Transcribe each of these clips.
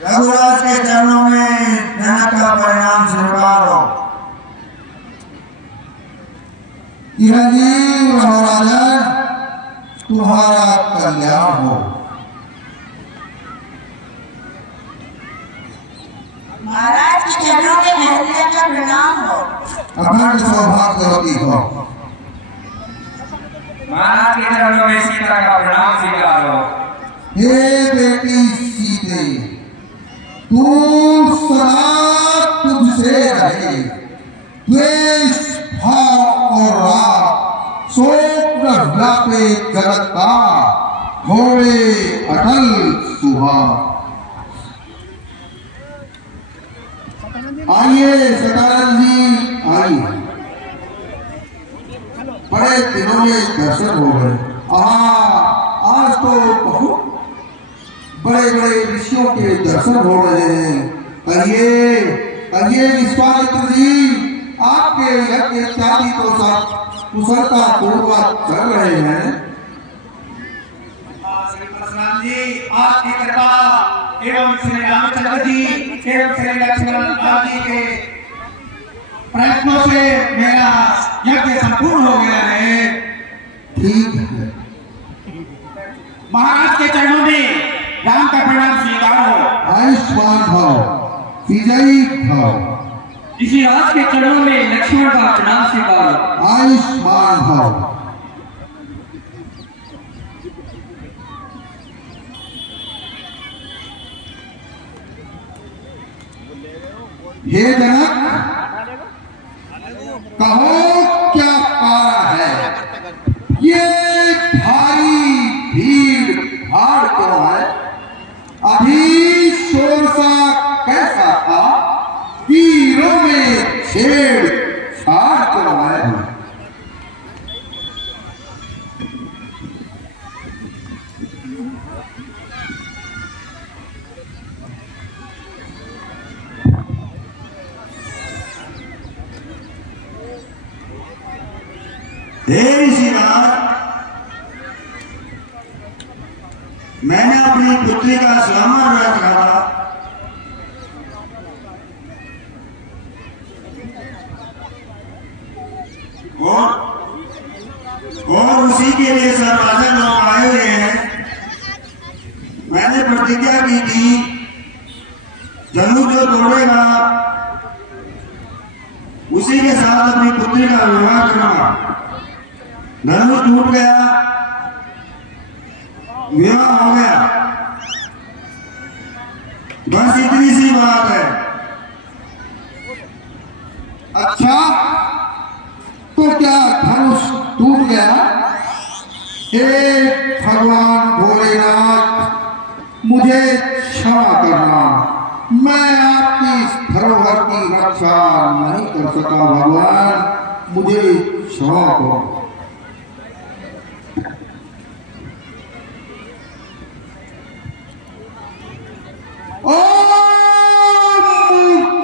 रघुराज के चरणों में जनक का परिणाम स्वीकार हो। चिरंजीव राजन तुम्हारा कल्याण हो। महाराज के चरणों में हरिया का प्रणाम हो। अखंड सौभाग्यवती हो। महाराज के चरणों में सीता का प्रणाम स्वीकार हो। हे बेटी सीते, तू सदा तुझसे रहे। द्वेष भाव और राग शोक न व्यापे जगत का, होवे अटल सुहाग। आइए सतानंद जी आइए। बड़े दिनों में दर्शन हो गए। आज तो बहुत बड़े बड़े ऋषियों के दर्शन हो रहे हैं। कहिए कहिए विश्वामित्र जी, आपके यज्ञ इत्यादि तो सब कुशलता पूर्वक चल रहे हैं। श्री परशुराम जी, आपकी कृपा एवं श्री रामचंद्र जी एवं श्री लक्ष्मण आदि के प्रयत्नों से मेरा यज्ञ संपूर्ण हो गया है। ठीक है। महाराज के चरणों में राम का प्रणाम स्वीकार हो। आयुष्मान भव, विजयी भव। इसी राज के चरणों में लक्ष्मण का प्रणाम स्वीकार हो। आयुष्मान भव। हे जनक, कहो क्या कारण है? ये भारी भीड़ भाड़ क्यों है? अभी शोर सा कैसा था? तीरों में छेड़ छाड़ क्यों है? हे ऋषिराज, मैंने अपनी पुत्री का स्वयंवर व्रत करा। और उसी के लिए सब राजा लोग आए हुए हैं। मैंने प्रतिज्ञा की थी, जनु जो तोड़ेगा उसी के साथ अपनी पुत्री का विवाह करूंगा। धनुष टूट गया, विवाह हो गया। बस इतनी सी बात है। अच्छा, तो क्या धनुष टूट गया? हे भगवान भोलेनाथ, मुझे क्षमा करना। मैं आपकी इस धरोहर की रक्षा नहीं कर सका। भगवान, मुझे क्षमा करो।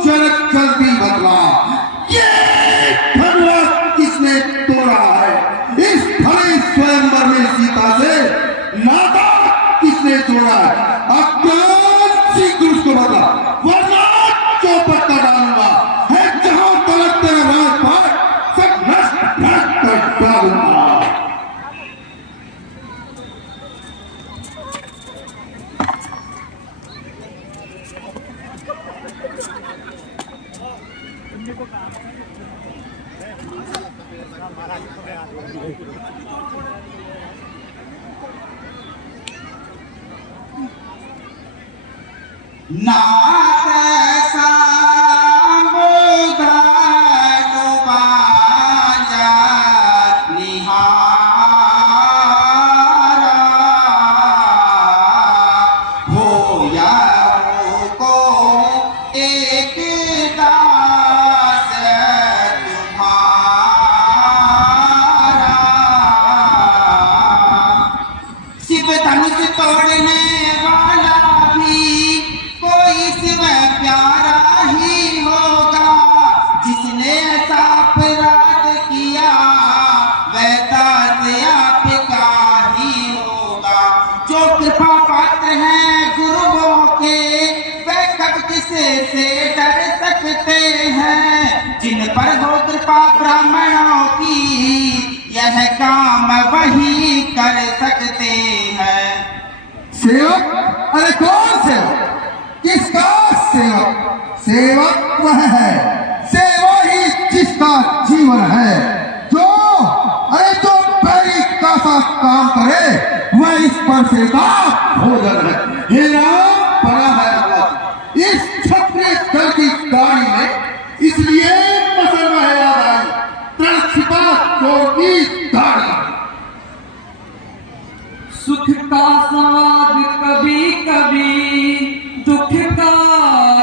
जनक जल्दी बदला, ये धनुष किसने तोड़ा है? इस भरे स्वयंवर में सीता से नाता किसने जोड़ा है? अज्ञान शीघ्र उसको बदला, वरना चौपट कर डालूंगा। है जहां तलक तेरा राजपाट, सब नष्ट भ्रष्ट कर डालूंगा। नाथ सामुदा डुबाजा निहारा, होया को एक दास तुम्हारा। शिव धनुष तोड़ने वाला भी कोई शिव प्यारा ही होगा। जिसने ऐसा अपराध किया वैसा से आपका ही होगा। जो कृपा पात्र है गुरुओं किससे डर सकते हैं? जिन पर हो कृपा ब्राह्मणों की, यह काम वही कर सकते हैं। सेवक? अरे कौन सेवक? किसका सेवक? सेवक वह है, सेवा ही जिसका जीवन है। जो पैरी का सा काम करे वह इस पर से का भोजन है। हे राम, बड़ा है आवाज इस क्षत्रिय दल की गाड़ी में, इसलिए मसल में याद आई तृण छिपा चोर की गाड़ी। सुख का स्वाद कभी कभी दुख का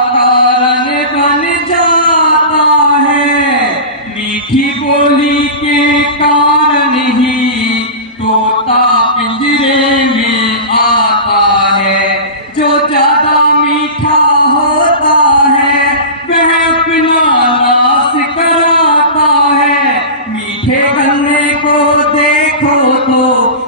कारण बन जाता है। मीठी बोली के कारण ही तोता पिंजरे में आता है। जो ज्यादा मीठा होता है वह अपना नाश कराता है। मीठे गन्ने को देखो तो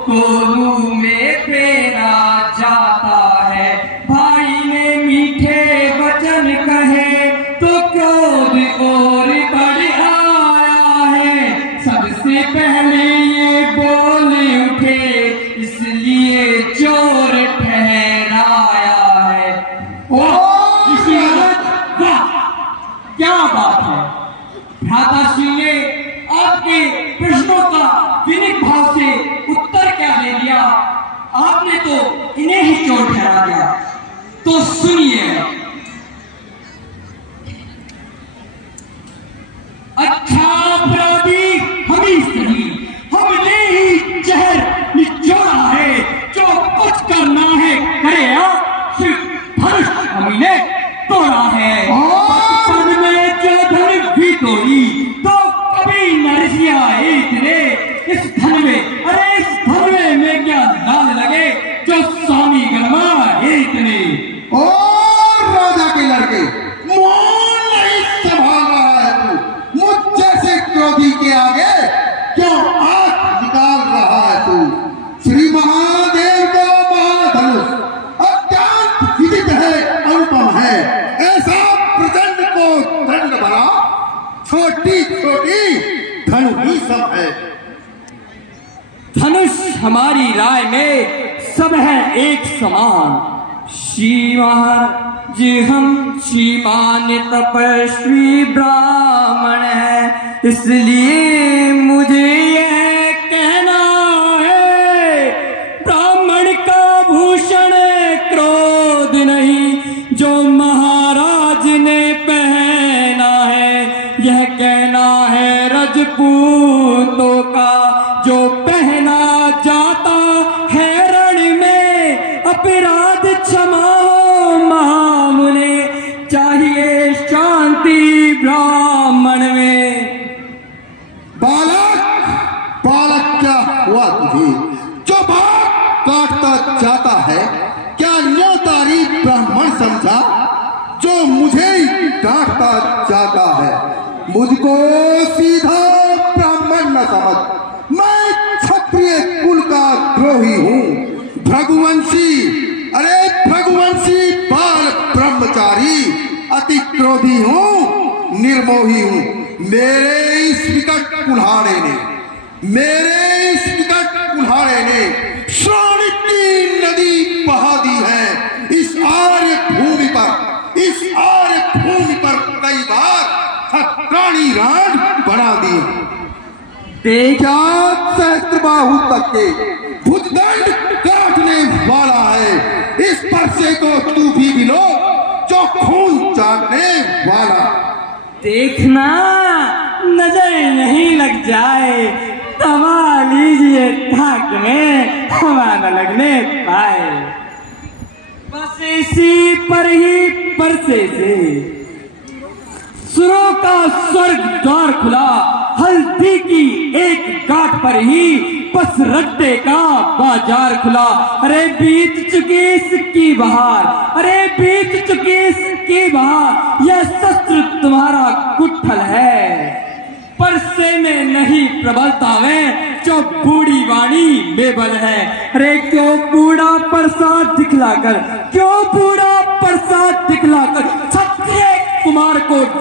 कोलू में फेरा जाता है। भाई ने मीठे वचन कहे तो क्रोध और बढ़ आया है। सबसे पहले ये बोल उठे, इसलिए चोर ठहराया है। वाह, क्या बात है! भ्राताश्री ने आपके प्रश्नों का विनित भाव से उत्तर क्या दे दिया। आपने तो इन्हें ही चोर ठहरा दिया। तो सुनिए, अच्छा अपराधी हम ही सही, हमने ही जहर निचोड़ा है। जो कुछ करना है करे, सिर्फ धनुष हमने तोड़ा है। बचपन में जो धन भी तोड़ी तो कभी नरसिया इतने इस धनवे, अरे इस धनवे में क्या लाल लगे जो स्वामी गरमा इतने। और राजा के लड़के, मौन नहीं संभाल रहा है तू। मुझ जैसे क्रोधी के आगे क्यों आंख निकाल रहा है तू? श्री महादेव का महाधनुष अत्यंत विदित है, अनुपम है। ऐसा प्रचंड को दंड भरा छोटी छोटी धनु ही सब है। धनुष हमारी राय में सब है एक समान। श्रीमान जी हम श्रीमान तपस्वी ब्राह्मण है, इसलिए मुझे यह कहना है। ब्राह्मण का भूषण क्रोध नहीं, जो महाराज ने पहना है। यह कहना है रजपूतों का, जो पहना जाता है रण में। अपराध क्षमा हो महामुने, चाहिए शांति ब्राह्मण में। बालक, बालक क्या हुआ तुझे? जो बात काटता जाता है क्या न्योतारी ब्राह्मण समझा? जो मुझे ही डांटता जाता है, मुझको सीधा ब्राह्मण न समझ। मैं क्षत्रिय कुल का द्रोही हूँ, भृगुवंशी। अरे भृगुवंशी बाल ब्रह्मचारी, अति क्रोधी हूँ, निर्मोही हूँ। मेरे इस विकट कुल्हाड़े ने श्रावणी की नदी बहा दी है। इस आर्य भूमि पर कई बार खतरानी राज बना दी। देखा सहस्त्रबाहु तक के भुजदंड काटने वाला है। इस परसे को तू भी गिनो, जो खून चाटने वाला। देखना नजर नहीं लग जाए, दबा लीजिए ठाक में, हवा न लगने पाए। बस इसी पर ही परसे से सुरों का स्वर्ग द्वार खुला। हल्दी की एक गांठ पर ही बस रट्टे का बाजार खुला। अरे बीत चुकी इसकी बहार, अरे बीत चुकी इसकी बहार। यह शस्त्र तुम्हारा कुट्ठल है, परसे में नहीं प्रबलता में, जो बूढ़ी वाणी बेबल है। अरे क्यों बूढ़ा प्रसाद दिखलाकर, क्यों बूढ़ा प्रसाद दिखलाकर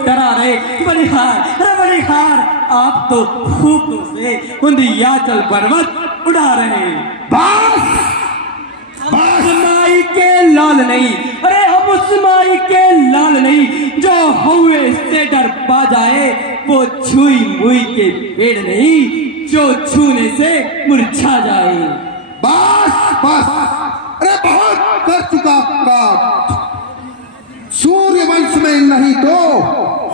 डरा रहे। बलिहार, अरे बलिहार, आप तो फूकों से उंधियाचल पर्वत उड़ा रहे। बस उस माई के लाल नहीं, अरे हम उस माई के लाल नहीं जो हुए से डर पा जाए। वो छुई मुई के पेड़ नहीं जो छूने से मुरझा जाए। बस बस, अरे बहुत कर चुका काम। सूर्य वंश में नहीं तो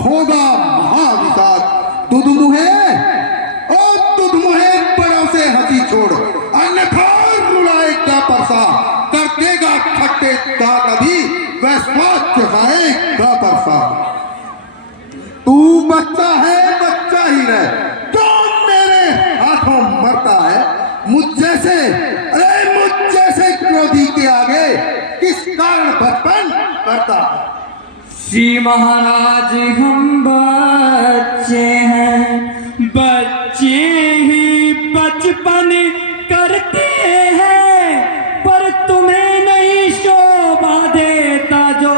होगा महाविकास। तुदमुहे बड़ों से हंसी छोड़, अन्यथा रुलाए क्या परसा। कर देगा खट्टे का कभी वह स्वास्थ्य है का परसा। तू बच्चा है, बच्चा ही रह, जो मेरे हाथों मरता है। मुझ जैसे क्रोधी के आगे किस कारण बचपन करता है। श्री महाराज हम बच्चे हैं, बच्चे ही बचपन करते हैं, पर तुम्हें नहीं शोभा देता जो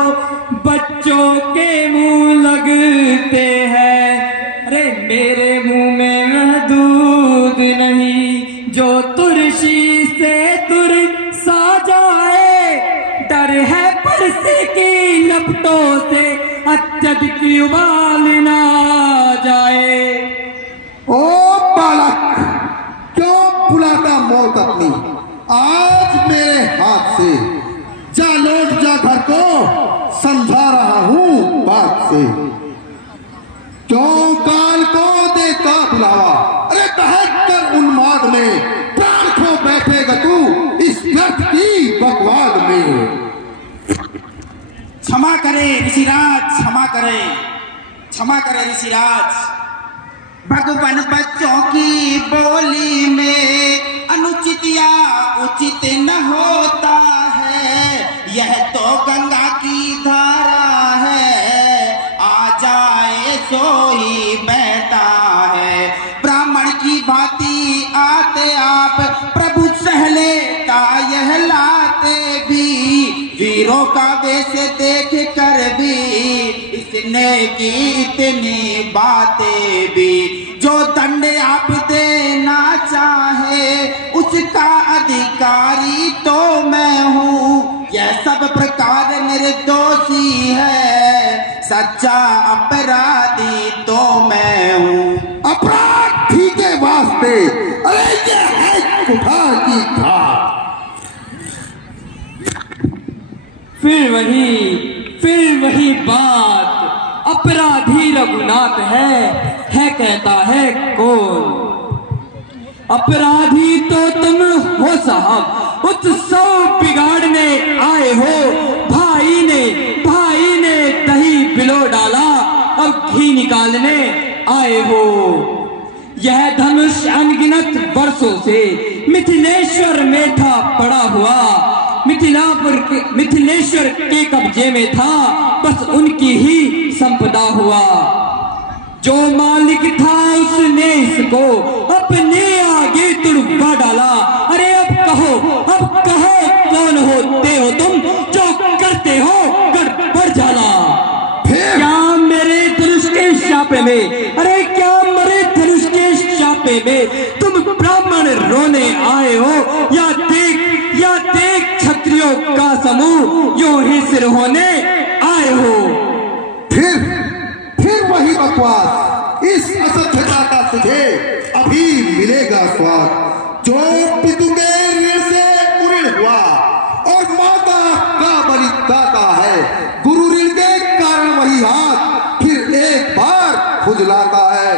बच्चों के मुंह लगते हैं। अरे मेरे मुंह में वह दूध नहीं जो तुलसी से तुरसा जाए। डर है परसे की लपटों से अत्यधिक उबाल ना जाए। ओ बालक, क्यों बुलाता मौत अपनी आज मेरे हाथ से। जा लौट जा घर को, समझा रहा हूं बात से। क्यों काल को देता बुलावा, अरे बहक कर उन्माद में प्राण खो बैठेगा तू इस व्यर्थ की बकवाद में। क्षमा करे ऋषिराज, क्षमा करे, क्षमा करे ऋषिराज। भगवान बच्चों की बोली में अनुचित या उचित न होता है। यह तो गंगा की धारा है, आ जाए सो ही बैठा है। ब्राह्मण की भांति आते आप प्रभु सहलेता यह लाते भी। वीरों का वेश देख कर भी इसने की इतनी बातें भी। जो दंड आप देना चाहे उसका अधिकारी तो मैं हूँ। यह सब प्रकार निर्दोषी है, सच्चा अपराधी तो मैं हूँ। अपराधी के वास्ते अरे ये है कुठार की घाट। फिर वही बात, अपराधी रघुनाथ है कहता है कौन। अपराधी तो तुम हो साहब, उत्सव बिगाड़ने आए हो। भाई ने दही पिलो डाला, अब घी निकालने आए हो। यह धनुष अनगिनत वर्षों से मिथिलेश्वर में था पड़ा हुआ। मिथिलेश्वर के कब्जे में था, बस उनकी ही संपदा हुआ। जो मालिक था उसने इसको अपने आगे तुड़वा डाला। अरे अब कहो कौन होते हो तुम जो करते हो गड़बड़ जाला। क्या मेरे धनुष के शापे में, अरे क्या मेरे धनुष के शापे में तुम ब्राह्मण रोने आए हो, या देख क्षत्रियों का समूह यो ही सिर होने आए हो। फिर वही बकवास, इस असभ्यता का तुझे अभी मिलेगा स्वाद। जो पितु के ऋण से उऋण हुआ और माता का बलि दाता है, गुरु ऋण के कारण वही हाथ फिर एक बार खुजलाता है।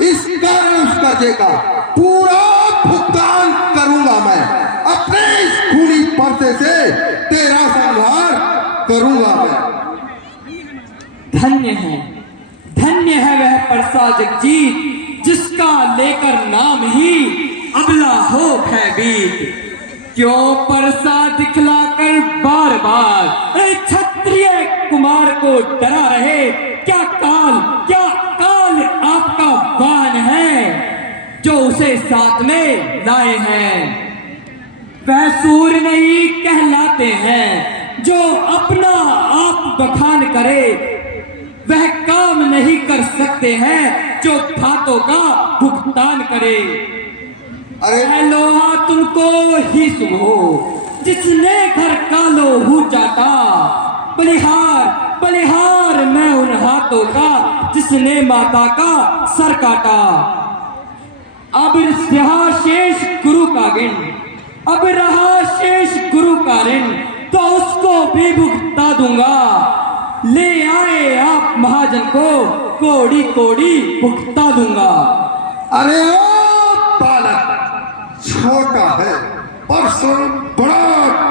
इस कारण उस कर्जे का पूरा भुगतान करूंगा मैं। अपने इस खूनी परसे से तेरा संहार करूंगा मैं। धन्य है वह परसा जगजीत जिसका लेकर नाम ही अबला हो भयभीत। क्यों परसा दिखलाकर बार बार क्षत्रिय कुमार को डरा रहे। क्या काल आपका वाहन है जो उसे साथ में लाए हैं। वह सूर्य नहीं कहलाते हैं, जो अपना आप बखान करे वह काम नहीं कर सकते हैं जो बातों का भुगतान करे। अरे लोहा तुमको ही सुहो जिसने घर का लोहू चाटा, बलिहार बलिहार मैं उन हाथों का जिसने माता का सर काटा। अब रहा शेष गुरु का गिन, अब रहा शेष गुरु का ऋण, तो उसको भी भुगता दूंगा। ले आए आप महाजन को कोड़ी कोड़ी भुगता दूंगा। अरे ओ बालक, छोटा है पर सो बड़ा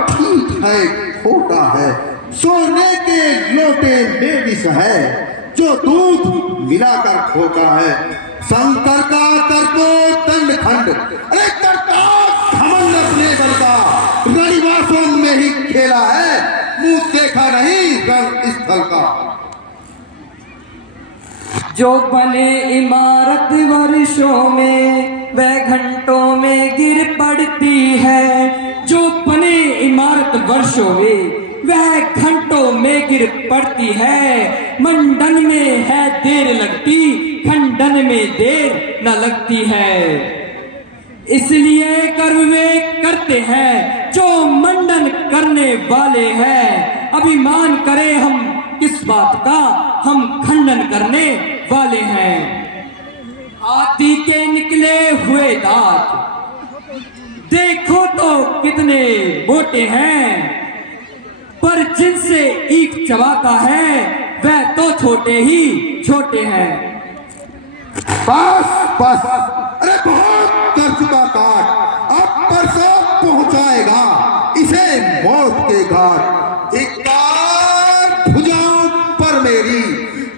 ठीक है, खोटा है। सोने के लोटे में विष है जो दूध मिलाकर खोटा है। शंकर का कर को दंड खंड, अरे करता घमंड अपने दल का, रविवासों में ही खेला है, मुंह देखा नहीं रण स्थल का। जो बने इमारत वर्षों में वह घंटों में गिर पड़ती है। जो बने इमारत वर्षों में वह घंटों में गिर पड़ती है। मंडन में है देर लगती, खंडन में देर न लगती है। इसलिए कर्म वे करते हैं जो मंडन करने वाले हैं। अभिमान करें हम किस बात का, हम खंडन करने वाले हैं। हाथी के निकले हुए दांत देखो तो कितने मोटे हैं, पर जिनसे ईख चबाता है वह तो छोटे ही छोटे हैं। बस बस, अरे बहुत कर चुका काट, अब परसों पहुंचाएगा इसे मौत के घाट। धिक्कार भुजाओं पर मेरी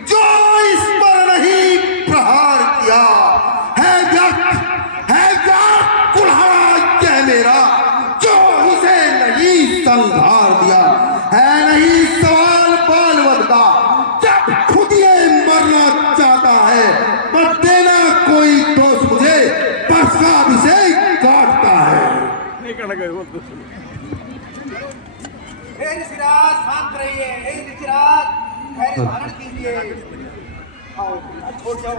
जो इस पर नहीं प्रहार किया है। व्यर्थ कुल्हाड़ा यह मेरा जो इसे नहीं संहार दिया है। नहीं सवाल बालवद का, जब खुद ये मरना चाहता है, पर देना कोई दोष मुझे बस का अभिषेक काटता है। ऋषिराज शांत रहिए, हे ऋषिराज धैर्य धारण कीजिए। आओ छोड़ जाओ।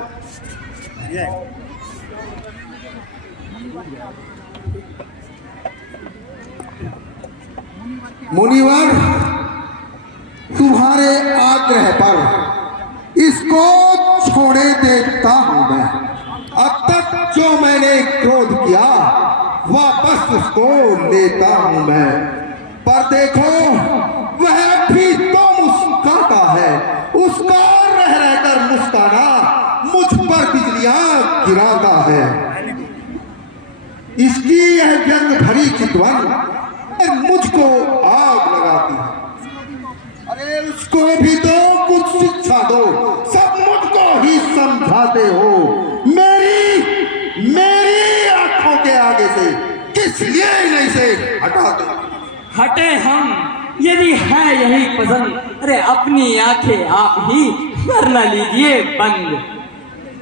मुनिवर, तुम्हारे आग्रह पर इसको छोड़े देता हूं मैं। अब तक जो मैंने क्रोध किया वापस उसको लेता हूं मैं। पर देखो वह भी तो मुस्कुराता है, उसका रह रहकर मुस्काना मुझ पर बिजलियां गिराता है। इसकी यह व्यंग भरी चितवन मुझको आग लगाती है। अरे उसको भी तो कुछ शिक्षा दो, सब मुझको ही समझाते हो। मेरी आंखों के आगे से किस लिए नहीं से हटाते? हटे हम, यदि है यही पसंद। अरे अपनी आंखें आप ही कर न लीजिए बंद।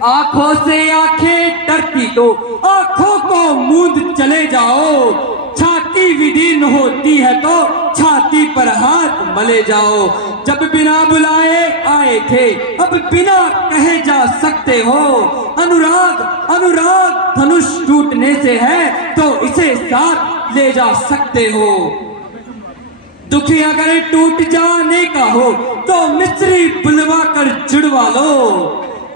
आंखों से आंखें डरती तो आंखों को मूंद चले जाओ। छाती विदीर्ण होती है तो छाती पर हाथ मले जाओ। जब बिना बुलाए आए थे अब बिना कहे जा सकते हो। अनुराग अनुराग धनुष टूटने से है तो इसे साथ ले जा सकते हो। दुखी अगर टूट जाने का हो तो मिस्त्री बुलवा कर जुड़वा लो।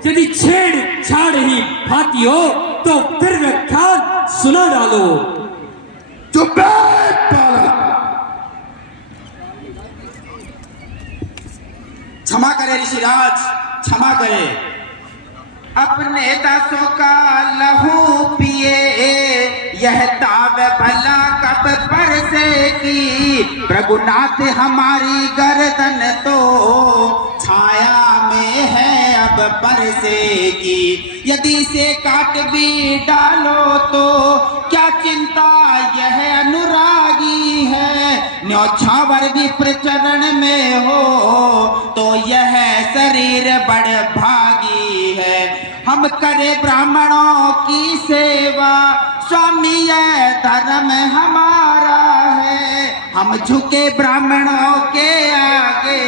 यदि छेड़ छाड़ ही भाती हो तो फिर व्याख्यान सुना डालो। चुप क्षमा करे ऋषिराज, क्षमा करे। अपने दासों का लहू पिए यह दाव भला कब पर से की। प्रभुनाथ हमारी गर्दन तो छाया में है अब पर से की। यदि से काट भी डालो तो क्या चिंता यह अनुरागी है। न्योछावर भी प्रचरण में हो तो यह शरीर बड़ भागी है। हम करे ब्राह्मणों की सेवा स्वामी यह धर्म हमारा है। हम झुके ब्राह्मणों के आगे,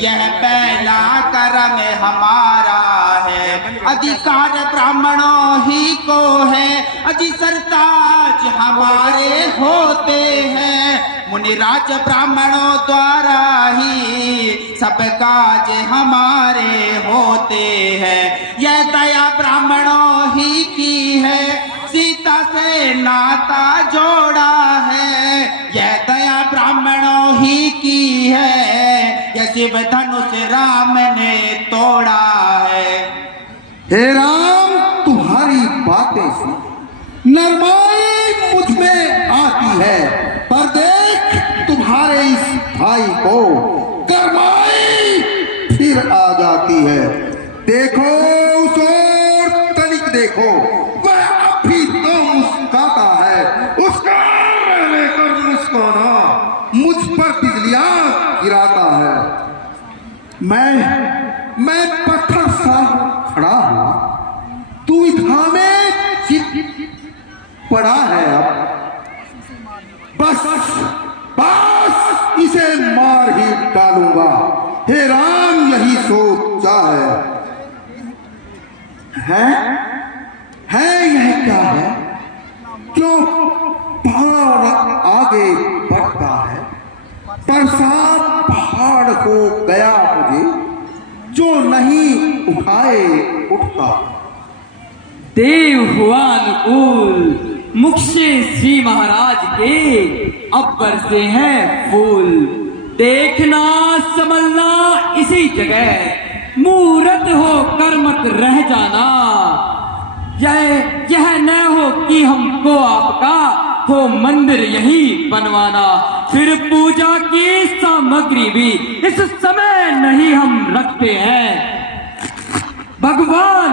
यह पहला कर्म हमारा है। अधिकार ब्राह्मणों ही को है, अजी सरताज हमारे होते हैं। मुनिराज ब्राह्मणों द्वारा ही सब काज हमारे होते हैं। यह दया ब्राह्मणों ही की है, सीता से नाता जोड़ा है। यह दया ब्राह्मणों ही की है, यह शिव धनुष राम ने तोड़ा है। हे राम, तुम्हारी बातें से नरमाई मुझ में आती है, पर देख तुम्हारे इस भाई को गरमाई फिर आ जाती है। देखो उस ओर तनिक देखो, वह अभी तो मुस्कुराता है। उसका लेकर मुस्कुराना मुझ पर बिजलियां गिराता है। मैं पत्थर सा खड़ा हुआ, तू इधर में चित पड़ा है। अब बस इसे मार ही डालूंगा। हे राम, यही सोचा है यह क्या है? क्यों पहाड़ आगे बढ़ता है? बरसात पहाड़ हो गया मुझे, जो नहीं उठाए उठता। देव हुआ अनुकूल, मुख से श्री महाराज के अब बरसे हैं फूल। देखना समझना इसी जगह, मूरत हो कर मत रह जाना। यह न हो कि हमको आपका हो मंदिर यही बनवाना। फिर पूजा की सामग्री भी इस समय नहीं हम रखते हैं। भगवान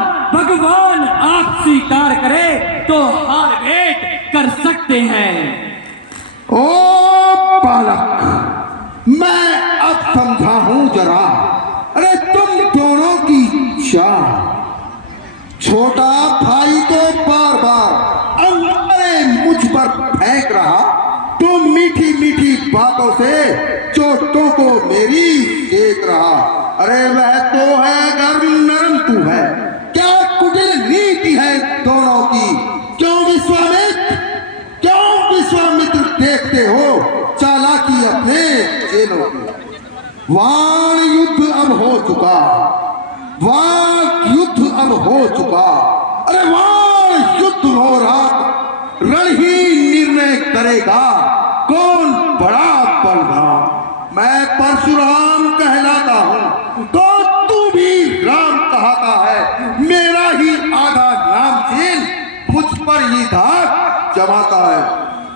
आप स्वीकार करे तो हार भेंट कर सकते हैं। ओ बालक, मैं अब समझा हूं जरा। अरे तुम दोनों की चाह, छोटा भाई तो बार बार अंगारे मुझ पर फेंक रहा, तुम मीठी मीठी बातों से चोटों को मेरी सेक रहा। अरे वह तो है गर्म नरम, तू है क्या कुटिल नीति है दोनों की। क्यों विश्वामित्र देखते हो चालाकी अपने चेलों की। वाण युद्ध अब हो चुका, वाक युद्ध अब हो चुका। अरे वाण युद्ध हो रहा, रण ही निर्णय करेगा कौन बड़ा बलवान। मैं परशुराम कहलाता हूं तो तू भी राम कहता है। मेरा ही आधा नाम चीन मुझ पर ही धाक जमाता है।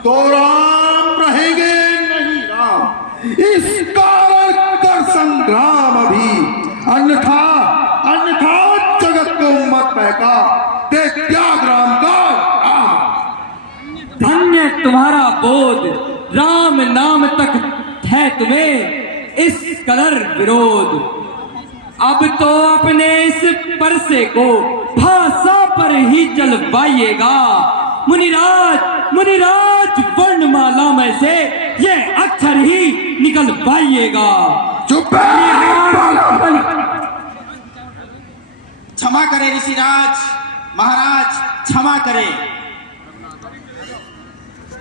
तो राम रहेंगे नहीं राम, इस कारण कर संग्राम अभी। अन्यथा जगत को मत बहका दे त्याग राम का राम। धन्य तुम्हारा बोध, राम नाम तक है तुम्हें इस कदर विरोध। अब तो अपने इस परसे को भाषा पर ही चलवाइएगा। मुनिराज वर्णमाला में से ये अक्षर ही निकलवाइएगा। चुप क्षमा करे ऋषिराज महाराज, क्षमा करे।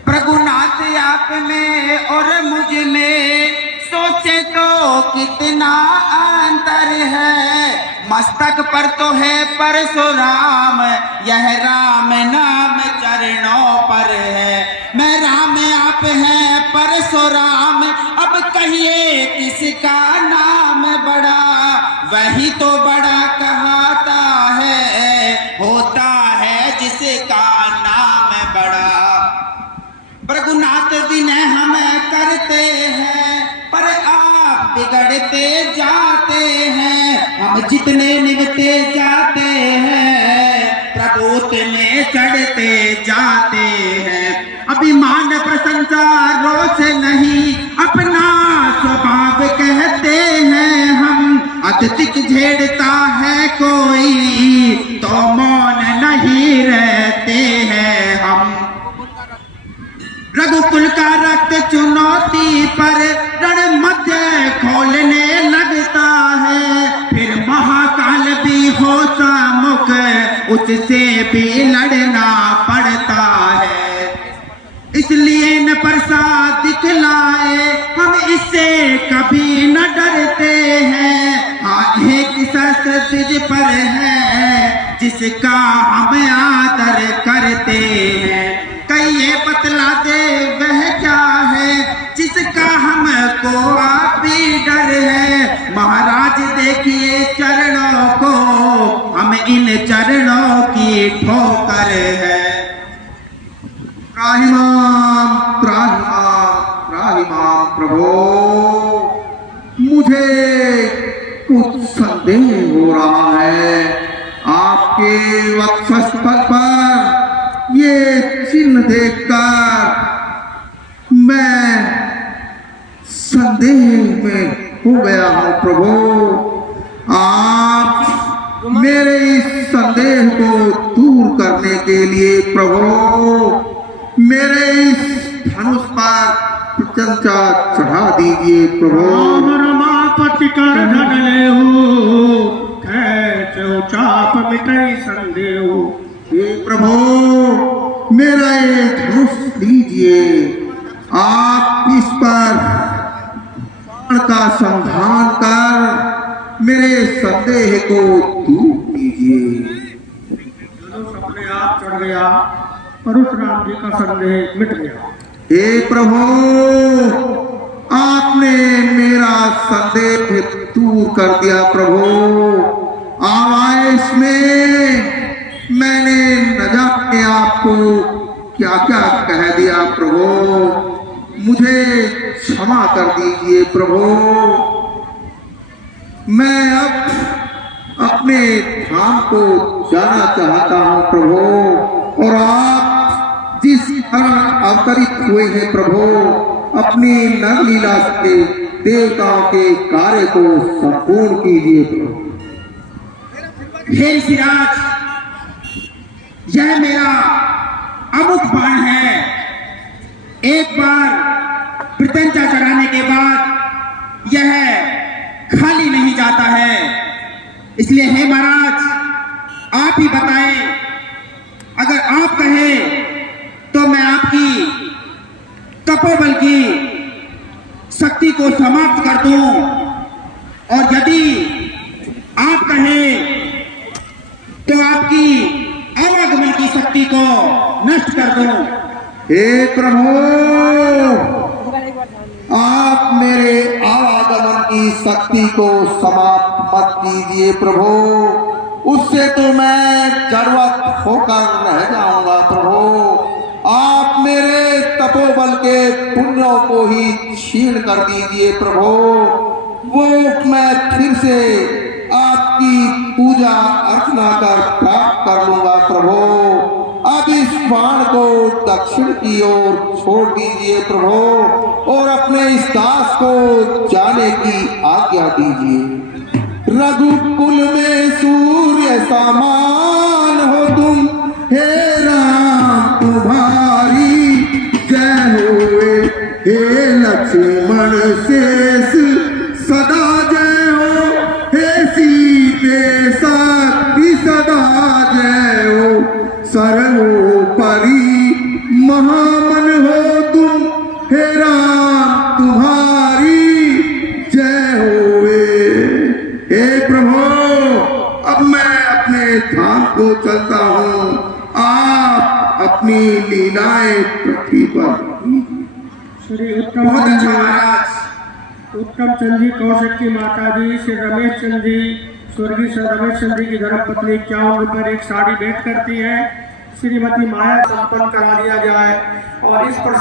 प्रभुनाथ आप में और मुझ में सोचे तो कितना अंतर है। मस्तक पर तो है परशुराम, यह राम नाम चरणों पर है। मैं राम आप हैं परशुराम, अब कहिए किसका नाम बड़ा। वही तो बड़ा कहता है, होता है जिसका नाम बड़ा। प्रभुनाथ दिन हम करते हैं, पर आप बिगड़ते जाते हैं। हम जितने निभते जाते हैं, प्रभु उतने चढ़ते जाते हैं। अभिमान प्रशंसा रोष नहीं, अपना स्वभाव कहते हैं हम। अत्यधिक झेड़ता है कोई तो मौन नहीं रहते हैं हम। रघुकुल का रक्त चुनौती उससे भी लड़ना पड़ता है, इसलिए न प्रसाद दिखलाए हम इससे कभी न डरते हैं। हाँ एक शस्त्र तुझ पर है जिसका हम आदर करते हैं, कहिए बतला दे वह क्या है जिसका हमको आप ही डर है। महाराज देखिए चरणों को, हम इन चरणों की ठोकर है। त्राहिमाम त्राहिमाम त्राहिमाम प्रभो, मुझे कुछ संदेह हो रहा है। आपके वक्षस्थल पर ये चिन्ह देखकर मैं संदेह में हो गया हूँ प्रभु। आप मेरे इस संदेह को दूर करने के लिए प्रभु मेरे इस धनुष पर प्रशंसा चढ़ा दीजिए प्रभु। रमापति कर धन लेहु, खेचो चाप मिटई संदेह। हे प्रभु मेरा ये धनुष लीजिए, आप इस पर बाण का संधान कर मेरे संदेह को दूर कीजिए। धनुष अपने आप चढ़ गया, परशुराम जी का संदेह मिट गया। हे प्रभु आपने मेरा संदेह दूर कर दिया प्रभु। आवाज में मैंने न जाने आपको क्या क्या कह दिया प्रभु, मुझे क्षमा कर दीजिए प्रभु। मैं अब अपने धाम को जाना चाहता हूँ प्रभु, और आप जिस कारण अवतरित हुए हैं प्रभु, अपनी नर लीला से देवताओं के कार्य को संपूर्ण कीजिए प्रभु। हे ऋषिराज, यह मेरा अमुक बाण है। एक बार प्रत्यंचा चढ़ाने के बाद यह खाली नहीं जाता है, इसलिए हे महाराज आप ही बताएं, अगर आप कहें तो मैं आपकी तपोबल की शक्ति को समाप्त कर दूं, और यदि आप कहें तो आपकी आवागमन की शक्ति को नष्ट कर दूं। हे प्रभु आप मेरे आवागमन की शक्ति को समाप्त मत कीजिए प्रभु, उससे तो मैं जड़वत होकर रह जाऊंगा प्रभु। आप मेरे तपोबल के पुण्यों को ही क्षीण कर दीजिए प्रभु, वो मैं फिर से आपकी पूजा अर्चना कर प्राप्त कर लूंगा प्रभु। अब इस बाण को दक्षिण की ओर छोड़ दीजिए प्रभु, और अपने इस दास को जाने की आज्ञा दीजिए। रघुकुल में सूर्य समान हो तुम, हे राम तुम्हारी जय होए। हे लक्ष्मण शेष सदा जय हो, हे सीते शक्ति सदा जय हो। सर्वोपरि महामन हो तुम, हे राम तुम्हारी जय होए। हे प्रभु अब मैं अपने धाम को चलता हूँ, आप अपनी लीलाएं पृथ्वी पर श्री बहुत अच्छा महाराज। उत्तम चंद जी कौशिक की माता जी श्री रमेश चंद जी, स्वर्गीय श्री रमेश चंद जी की धर्मपत्नी क्या उम्र पर एक साड़ी भेंट करती है। श्रीमती माया संपन्न करा दिया जाए और इस पर